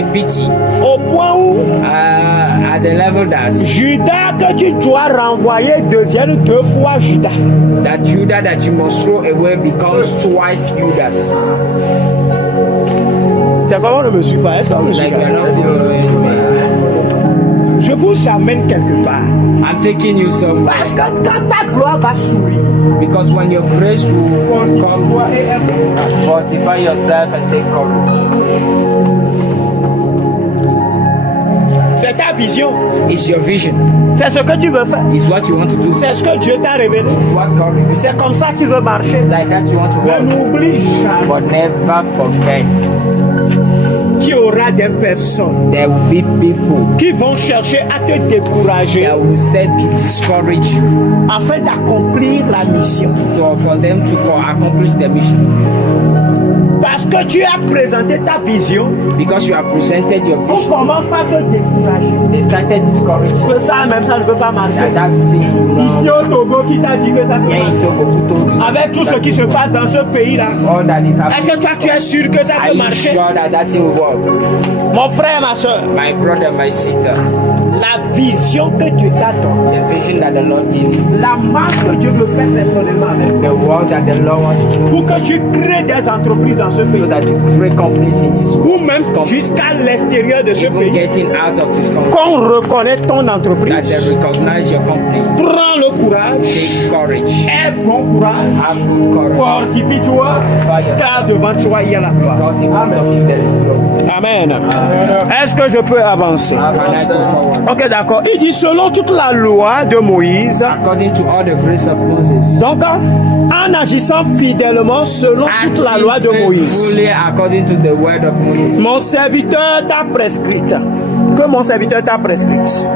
in pity. Au point où At the level that Judas que tu dois renvoyer devienne 2 fois Judas. that Judah that you must throw away becomes twice Judas. C'est comment on ne me suit pas? Est-ce qu'on me suit Like you're pas? not following me. Je vous amène quelque part. I'm taking you somewhere. Parce que quand ta gloire va sourire, Because when your grace will come, toi et un fortify yourself and take courage. c'est ta vision. It's your vision. C'est ce que tu veux faire. It's what you want to do. C'est ce que Dieu t'a révélé. What God reveals. C'est comme ça que tu veux marcher. Like that you want to Mais walk. n'oublie jamais But never forget qu'il y aura des personnes there will be people qui vont chercher à te décourager that will set to discourage you afin d'accomplir la mission. for them to accomplish the mission. Parce que tu as présenté ta vision, Because you have presented your on vision. commence par te décourager. They started discouraging you. Que ça, même ça ne peut pas marcher. That thing Ici au Togo, qui t'a dit que ça peut yeah, marcher? so who told you? Avec tout ce qui se passe dans ce pays-là, All that is est-ce happening. que toi tu es sûr que ça Are peut you marcher? sure that thing will work? Mon frère, ma soeur, My brother, my sister, la vision que Dieu t'a donnée, the vision that the Lord gives, la marche que Dieu veut faire personnellement avec toi, the work that the Lord wants to do, pour que tu crées des entreprises dans ce so pays, that you create companies in this ou world, même jusqu'à l'extérieur de ce even pays, getting out of this country, qu'on reconnaît ton that entreprise. they recognize your company. Prends le courage, Take courage. aie bon courage, Have good courage. fortifie-toi, car devant toi il y a la gloire. Because in front of you there is glory. Amen. Est-ce que je peux avancer? Can I go forward? Ok, d'accord. Il dit selon toute la loi de Moïse. According to all the grace of Moses. Donc, en agissant fidèlement selon toute la loi de Moïse, Fully according to the word of Moses. mon serviteur t'a prescrite. Que mon serviteur t'a prescrite.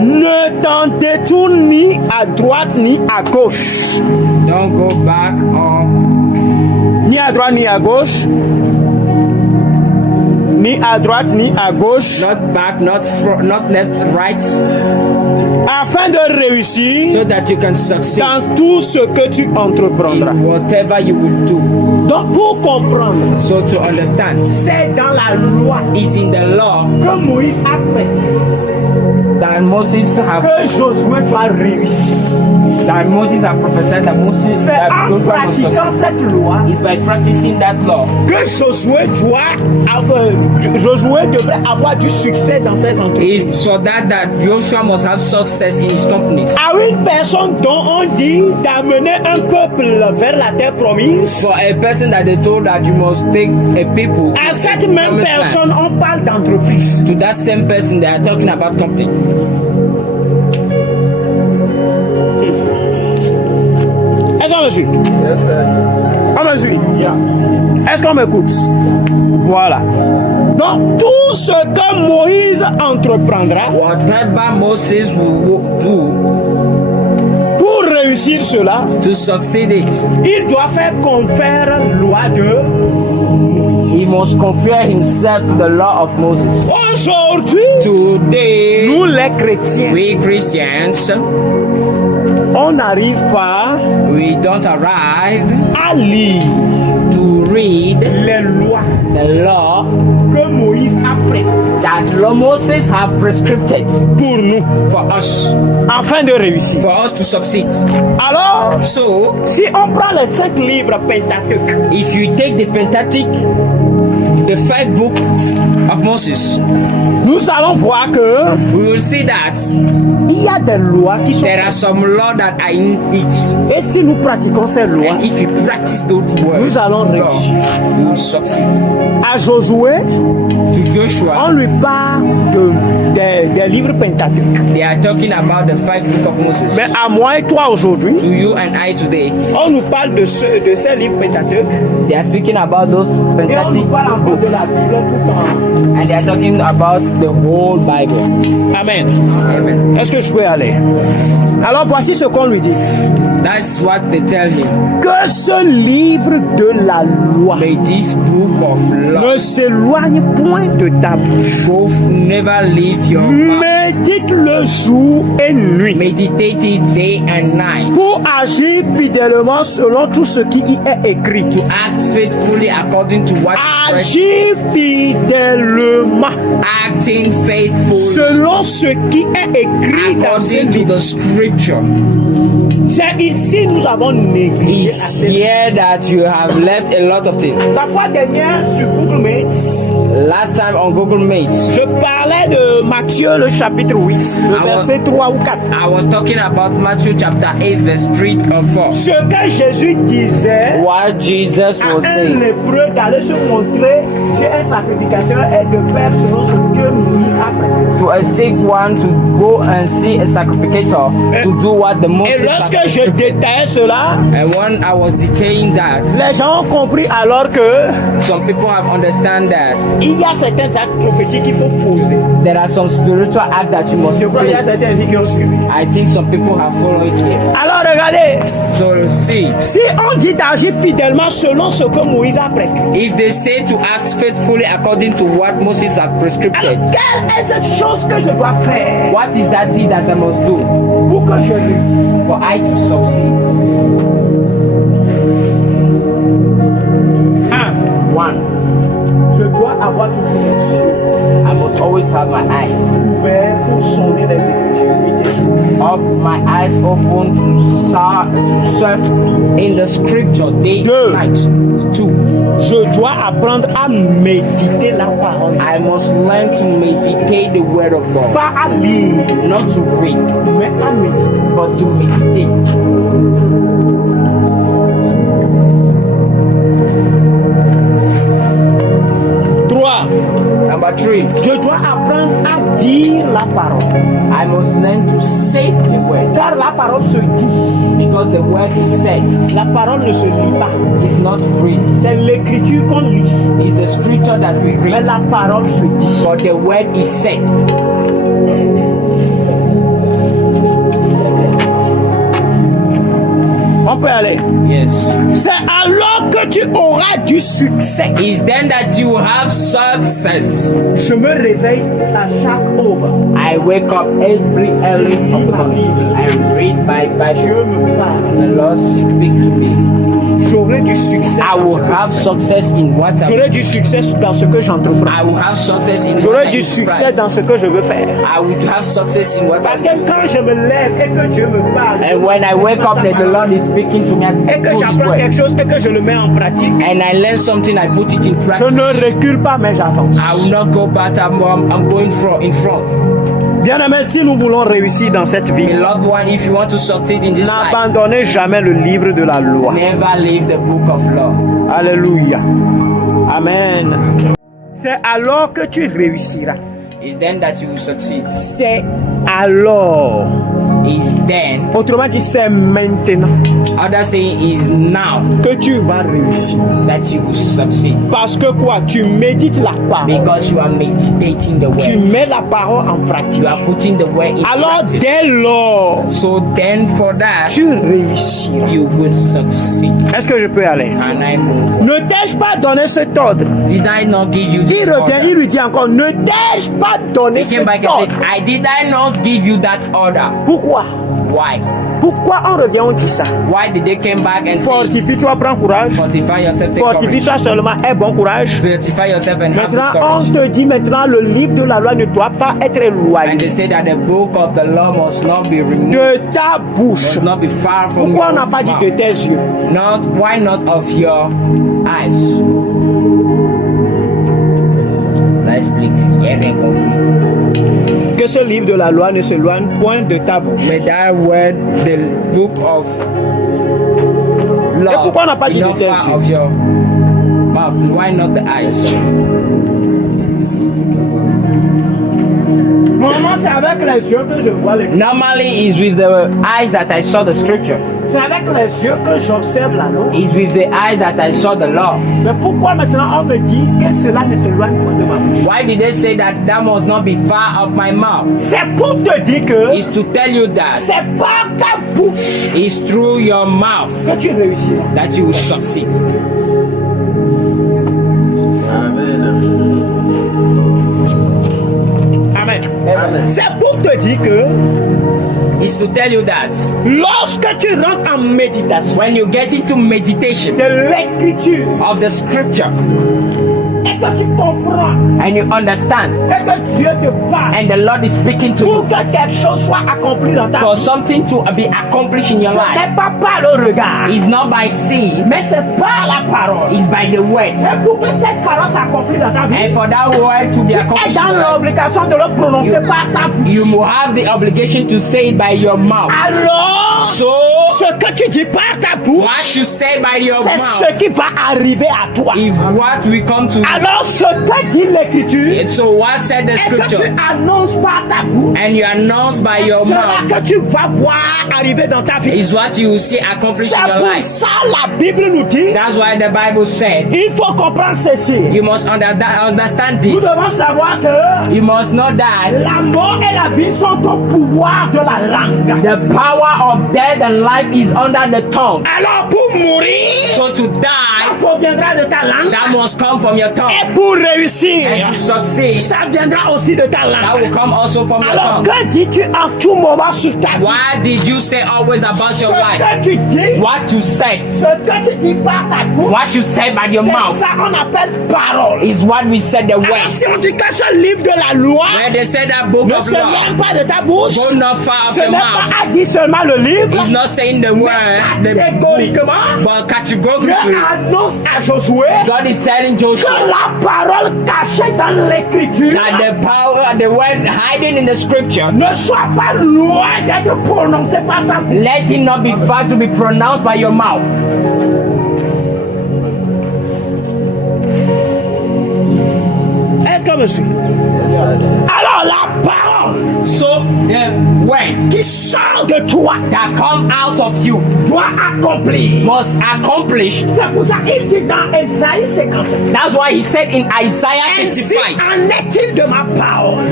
Ne t'en détourne ni à droite ni à gauche. Don't go back or Ni à droite ni à gauche. Ni à droite ni à gauche. not back, not front, not left, right, Afin de réussir so that you can succeed dans tout ce que tu entreprendras. in whatever you will do. Donc, pour comprendre, So to understand, c'est dans la loi it's in the law que Moïse a prescrit that Moses have que Josué va réussir. prophesied that Moses C'est that en Joshua must pratiquant succeed. cette loi It's by practicing that law que Josué devrait avoir du succès dans ses entreprises. is for that Joshua must have success in his companies. À une personne dont on dit d'amener un peuple vers la terre promise, For a person that they told that you must take a people à to cette the même promised land. personne, on parle d'entreprise. To that same person they are talking about company. Est-ce qu'on me suit? On me suit? Est-ce qu'on m'écoute? Voilà. Donc, tout ce que Moïse entreprendra Whatever Moses will do pour réussir cela, to succeed it, il doit faire confère loi de. he must compare himself to the law of Moses. Aujourd'hui, Today, nous les chrétiens, we Christians, on n'arrive pas we don't arrive à lire to read les lois the law que Moïse a prescrites that Moses have prescribed pour nous, for us, afin de réussir. for us to succeed. Alors, So, si on prend les 5 livres Pentateuque, if you take the Pentateuch, the 5 book of Moses, nous allons voir que we will see that il y a des lois qui sont. there are some laws that are in it. Et si nous pratiquons ces lois, And if you practice those words, nous allons réussir. you will succeed. À Josué, To Joshua, on lui parle des livres Pentateuque. they are talking about the 5 book of Moses. Mais à moi et toi aujourd'hui, To you and I today, on nous parle de ces livres Pentateuque. they are speaking about those Et on nous Pentateuch parle encore books. de la Bible tout le temps. And they are talking about the whole Bible. Amen. Amen. Est-ce que je peux aller? Alors voici ce qu'on lui dit. That's what they tell me. Que ce livre de la loi May this book of law ne s'éloigne point de ta bouche. both never leave your mouth. Médite-le jour et nuit Meditate it day and night. pour agir fidèlement selon tout ce qui y est écrit. To act faithfully according to what is written. Agir fidèlement Acting faithfully selon ce qui est écrit dans ce according to livre. the scripture. C'est ici nous avons négligé It's assez. here that you have left a lot of things. La fois dernière sur Google Maps, Last time on Google Maps, je parlais de Matthieu le chapitre 8, le verset 3 ou 4. I was talking about Matthew chapter 8, verse 3 or 4. Ce que Jésus disait What Jesus à was un saying. lépreux d'aller se montrer chez un sacrificateur et de faire selon ce que Moïse a prescrit. To a sick one to go and see a sacrificator to do what the Et Moses lorsque je sacrificed. détaillais cela, And when I was detailing that, les gens ont compris alors que some people have understand that il y a certains actes prophétiques qu'il faut poser. there are some spiritual acts that you must Je crois qu'il y a place. certains ici qui ont suivi. I think some people have followed it here. Alors regardez, So see, si on dit d'agir fidèlement selon ce que Moïse a prescrit, if they say to act faithfully according to what Moses has prescribed, alors quelle est cette chose que je dois faire what is that thing that I must do pour que je réussisse? for I to succeed? One, Je dois avoir toujours mes yeux I must always have my eyes ouverts pour sonder les Écritures. nuit et jour. up, my eyes open to serve in the scriptures day Deux. and night. Two, Je dois apprendre à méditer la parole. I must learn to meditate the word of God. Pas à lire, Not to read, mais à méditer. but to meditate. Trois, Number three, je dois apprendre à dire la parole. I must learn to say the word. Car la parole se dit. Because the word is said, La parole ne se lit pas. it's not read. C'est l'écriture qu'on lit. It's the scripture that we Mais read. la parole se dit. But the word is said. On peut aller. Yes. C'est alors que tu auras du succès. It's then that you have success. Je me réveille à chaque aube. I wake up every early of the morning. I read my Dieu Bible. me parle. The Lord speak to me. J'aurai du succès. I dans ce will que have je fais. success in what J'aurai du succès dans ce que j'entreprends. I will have success in what J'aurai I du succès try. dans ce que je veux faire. I will have success in what Parce I que quand je me lève et que Dieu me parle, And when I wake up, that the Lord is speaking to me et que through His j'apprends word. quelque chose et que je le mets en pratique, And I learn something, I put it in je practice. ne recule pas mais j'avance. I will not go back. I'm going in front. Bien aimé, si nous voulons réussir dans cette vie, Beloved one, if you want to succeed in this life, n'abandonnez jamais le livre de la loi. never leave the book of law. Alléluia. Amen. C'est alors que tu réussiras. It's then that you will succeed. C'est alors. It's then. Autrement dit, c'est maintenant Others saying is now que tu vas réussir. that you will succeed. Parce que quoi? Tu médites la parole. Because you are meditating the Tu word. mets la parole en pratique. You are putting the word in Alors practice. dès lors, So then for that, tu réussiras. you will succeed. Est-ce que je peux aller? And I move. Ne t'ai-je pas donné cet ordre? Did I not give you Il this revient, order? il lui dit encore, ne t'ai-je pas donné He cet came back and ordre? said, did I not give you that order? Pourquoi? Why? Pourquoi on revient, on dit ça? Why did they come back and say, Fortifie-toi, prends courage. fortify yourself, take courage. Fortifie-toi seulement, aie bon courage. Fortify yourself and have Maintenant, good on courage. te dit maintenant, le livre de la loi ne doit pas être And éloigné they say that the book of the law must not be removed, de ta bouche. must not be far from Pourquoi on your n'a pas dit mouth. de tes yeux? Not, why not of your eyes? L'explique. Rien compris. Que ce livre de la loi ne s'éloigne point de ta bouche. May that word, the book of law, pourquoi on n'a pas be dit not de tes far yeux? of your mouth. Why not the eyes? Maman, c'est avec les les yeux que je vois les Normally is with the eyes that I saw the scripture. C'est avec les yeux que j'observe la loi. Is with the eyes that I saw the law. Mais pourquoi maintenant on me dit que cela ne s'éloigne pas de ma bouche? Why did they say that that must not be far of my mouth? C'est pour te dire que Is to tell you that c'est par ta bouche it's through your mouth que tu réussiras. that you will succeed. Amen. C'est pour te dire que Is to tell you that lorsque tu rentres en méditation when you get into meditation de l'écriture of the scripture et que tu comprends and you understand et que Dieu te parle and the Lord is speaking to you pour que quelque chose soit accompli dans ta for vie, something to be accomplished in your ce life, n'est pas par le regard, it's not by seeing, mais c'est par la parole. it's by the word. Et pour que cette parole s'accomplisse dans ta vie, And for that word to be tu es accomplished, dans l'obligation de le prononcer par ta bouche. you will have the obligation to say it by your mouth. Alors, So, ce que tu dis par ta bouche, what you say by your c'est mouth ce qui va arriver à toi. is what we come to. Alors, ce que dit l'écriture, And so, what said the et que tu scripture? annonces par ta bouche, And you announce by your cela mouth que tu vas voir arriver dans ta vie. is what you will see accomplished in C'est your pour life. ça la Bible nous dit, That's why the Bible said il faut comprendre ceci. you must understand Nous this. devons savoir que You must know that la mort et la vie sont au pouvoir de la langue. the power of death and life is under the tongue. Alors pour mourir, So to ça die, proviendra de ta langue. that must come from your tongue. Et pour réussir, And to succeed, ça viendra aussi de ta that langue. will come also from your Alors tongue. que dis-tu en tout moment sur ta vie? Why did you say always about Ce your life? que tu dis, What you said, ce que tu dis par ta bouche, what you said by your c'est mouth ça qu'on appelle parole. is what we said the Alors word. si on dit que ce livre de la loi When they said that book ne of law, s'éloigne pas de ta bouche, go not far of ce your n'est mouth. pas à dire seulement le livre, He's not saying the word, the book, catégoriquement. but Dieu categorically, annonce à Josué God is telling que Joshua la parole cachée dans l'écriture that the power, the word hiding in the scripture, ne soit pas loin d'être prononcée par ta bouche. let it not be far to be pronounced by your mouth. Est-ce que me suit? Alors la parole So the word qui sort de toi that come out of you doit accomplir. must accomplish. C'est pour ça qu'il dit dans Ésaïe 55. That's why he said in Isaiah Ainsi 55, en est-il de ma parole?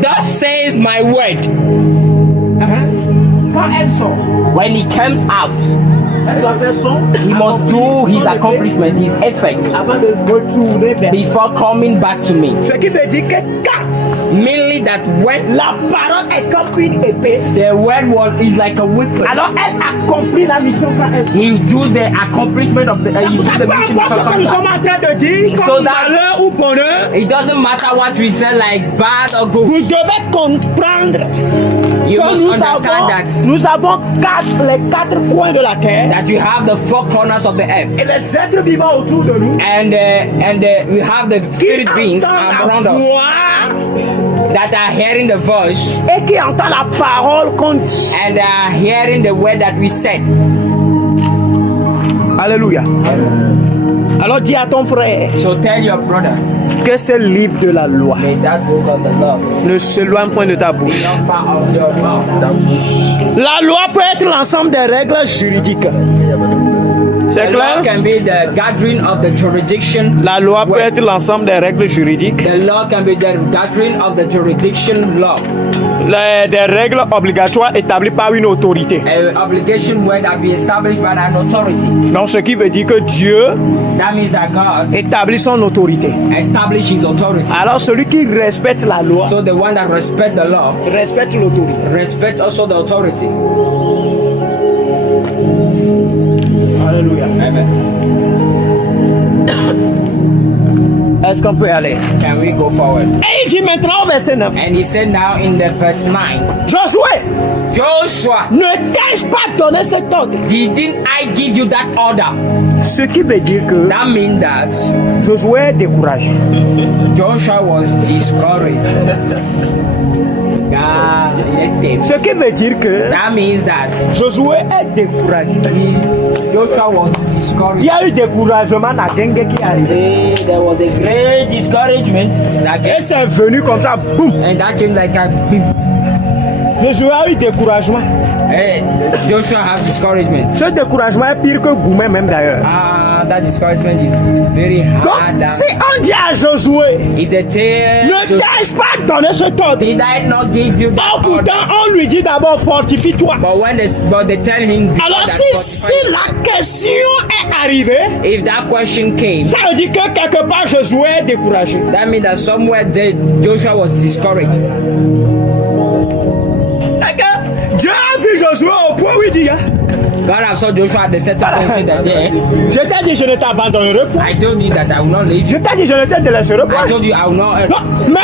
thus says my word. Quand elle sort, When he comes out, elle doit faire son he must do his accomplishment, his effect, avant de retourner vers. before coming back to me. Ce qui veut dire que quand Mainly that when la parole est comme une épée, the word is like a weapon, alors elle accomplit la mission quand elle sort. he do the accomplishment of the C'est he pour do ça the que peu mission importe ce que nous sommes en train de dire, So comme that's- malheur ou bonheur, It doesn't matter what we say, like bad or good. vous devez comprendre You que must understand that nous avons les quatre coins de la terre that you have the four corners of the earth, et les êtres vivants autour de nous and we have the qui spirit beings entendent around la us voix that are hearing the voice et qui entendent la parole qu'on dit. and are hearing the word that we said. Alléluia. Alors dis à ton frère So tell your brother, que ce livre de la loi may that book of the law ne s'éloigne point de ta be bouche. not far of your mouth. La loi peut être l'ensemble des règles juridiques. C'est The law clair? can be the gathering of the jurisdiction. La loi peut être l'ensemble des règles juridiques, The law can be the gathering of the jurisdiction law. des règles obligatoires établies par une autorité. An obligation where that be established by an authority. Donc ce qui veut dire que Dieu That means that God établit son autorité. established his authority. Alors celui qui respecte la loi So the one that respect the law respecte l'autorité. respect also the authority. Alléluia. Amen. Est-ce qu'on peut aller? Can we go forward? Et il dit maintenant au verset 9. And he said now in the verse 9, Josué, Joshua, ne t'ai-je pas donné cet ordre? didn't I give you that order? Ce qui veut dire que That means that Josué est découragé. Joshua was discouraged. God, let him. Ce qui veut dire que That means that Josué est découragé. Joshua was Il discouraged. y a eu découragement à Dengue qui est arrivé. There was a great discouragement that Et came, c'est venu comme ça, boum. and that came like a Josué a eu découragement. Hey, Joshua have discouragement. Ce découragement est pire que Goumé même d'ailleurs. That discouragement is very hard. Donc, si on dit à Josué, If they tell ne t'ai-je pas donné ce ordre? did I not give you that Oh, order? pourtant, on lui dit d'abord fortifie-toi. But they tell him Alors, that si la question est arrivée, if that question came, ça veut dire que quelque part Josué est découragé. that means that somewhere Joshua was discouraged. Dieu a vu Josué au point où il dit, hein, God have saw Joshua at the set up and said that there. je t'ai dit je ne t'abandonnerai pas. I told you that I will not leave Je you. t'ai dit je ne te délaisserai pas. I told you I will not. Non, mais